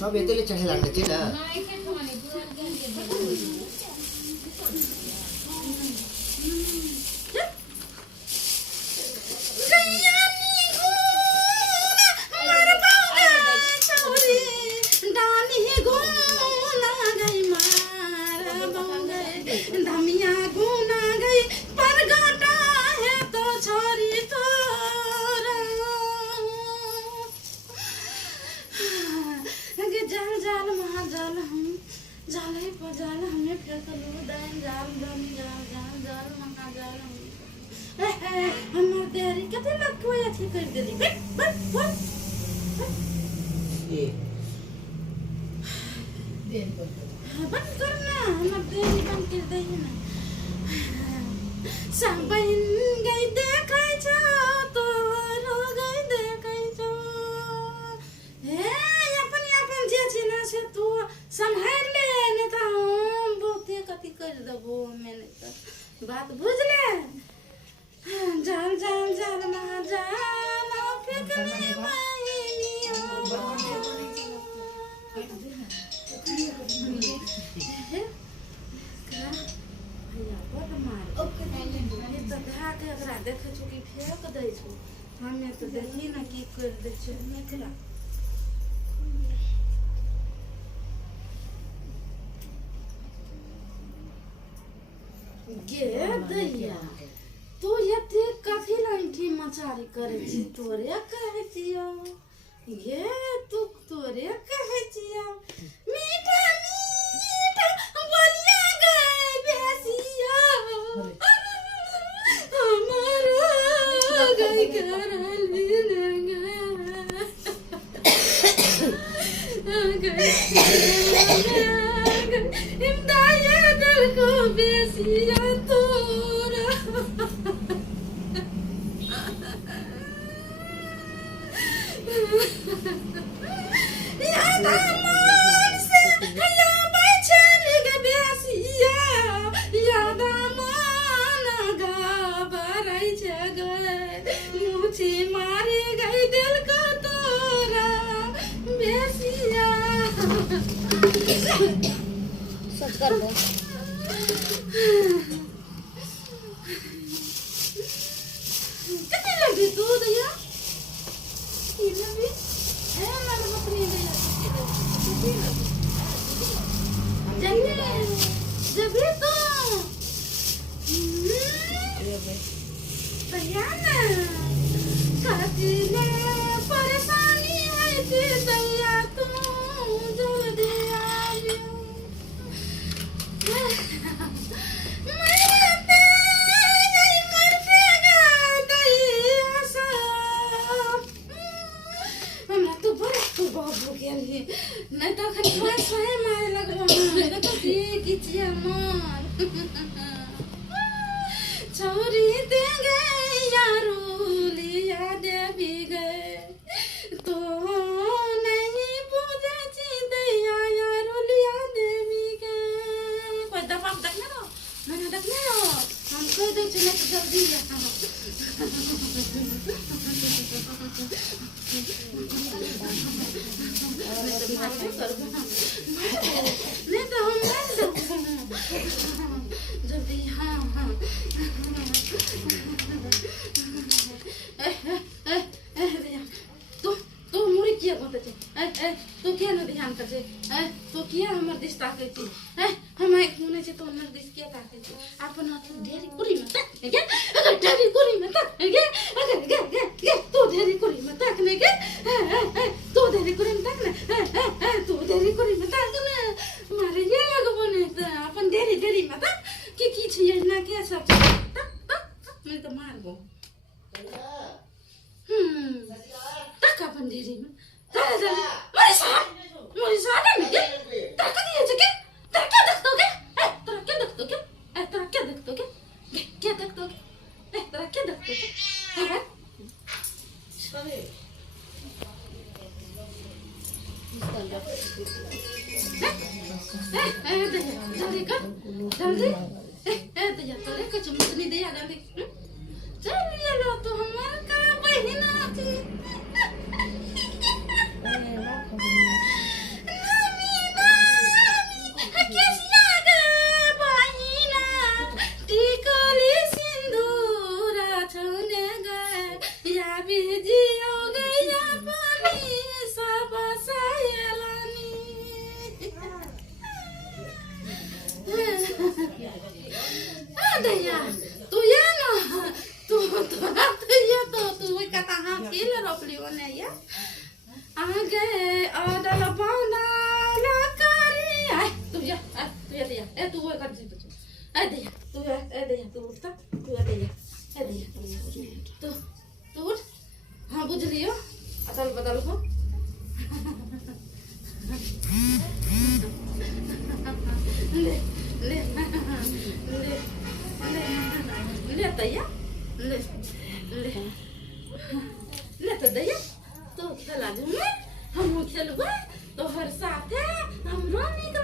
सब यतिले चढे लाग्छ नि बंद करना हम देरी बंद कर दे ना सबइन गई देखै छ तो रो गई देखै छ हे अपन जे छै ना से तू संभाल ले ने त हम बहुते कथि कर देबो मैंने तो बात बुझले जान जान जान मा जान फेकनी देखे छो कि फेंक दे छो हमें तो देखी ना की कर दे छो निकला गे दैया तू यते कथि लांठी मचारी करे छी तोरे कहे छियो गे तू तोरे कहे छियो मीठा मीठा बोलिया गए बेसिया गई करल इमदाया दिल को बेसिया तोरा याद मन से या बैठल गे बेसिया याद मन घबराई छ गए मुझे मारे गई दिल को तोरा बेसिया सब कर दो कितनी लगी तू दैया कितनी लगी ए मैं अपनी दैया कितनी लगी जब तो दैया ना कातिले परेशानी है कि दैया तू जल्दी आइयो मेरे तेरे मर गए दैया सा हमरा तो बड़ा तू बाबू के लिए नहीं तो खन थोड़ा सोए मारे लगवा मेरे तो की चिया मार छोरी दे गए यारो लिया दे भी गए तो नहीं पूछे छी दैया यारो लिया दे भी गए कोई दफा देखने दो मैंने देखने दो हम कोई दे चले तो जल्दी नहीं तो हम जल्दी हाँ हाँ तू मुड़ी किया कहते छे तू क्या न ध्यान कर छे तू किया हमर दिस ताके छी हम एक सुने छे तो हमर दिस किया ताके छी अपन ढेरी कुरी मत के अगर ढेरी कुरी मत के अगर के तू ढेरी कुरी मत ने के तू ढेरी कुरी मत ने तू ढेरी कुरी मत ने मारे ये लगबो ने अपन ढेरी ढेरी मत की छे ना के सब मैं तो मारबो तक अपन ढेरी में मोरी साथ है क्या तक दिए छे के तक क्या देख दोगे तक क्या देख दोगे तक क्या देख दोगे क्या देख दोगे तक क्या देख दोगे दैया तोरे कुछ मुतनी दैया जल्दी चल ये लो तो हमार का बहिना थी दैया तू ये ना तू ये तो तू कता हां खेल रोपली ओने या आगे आदल बांधा लकारी आय तू ये दैया ए तू वो कर जी तू ए दैया तू उठता तू ए दैया तू उठ हां बुझ लियो अदल बदल हो ले ले ले दैया ले तो दैया तो खेला जो मैं हम खेलबे तो हर साथे हम रानी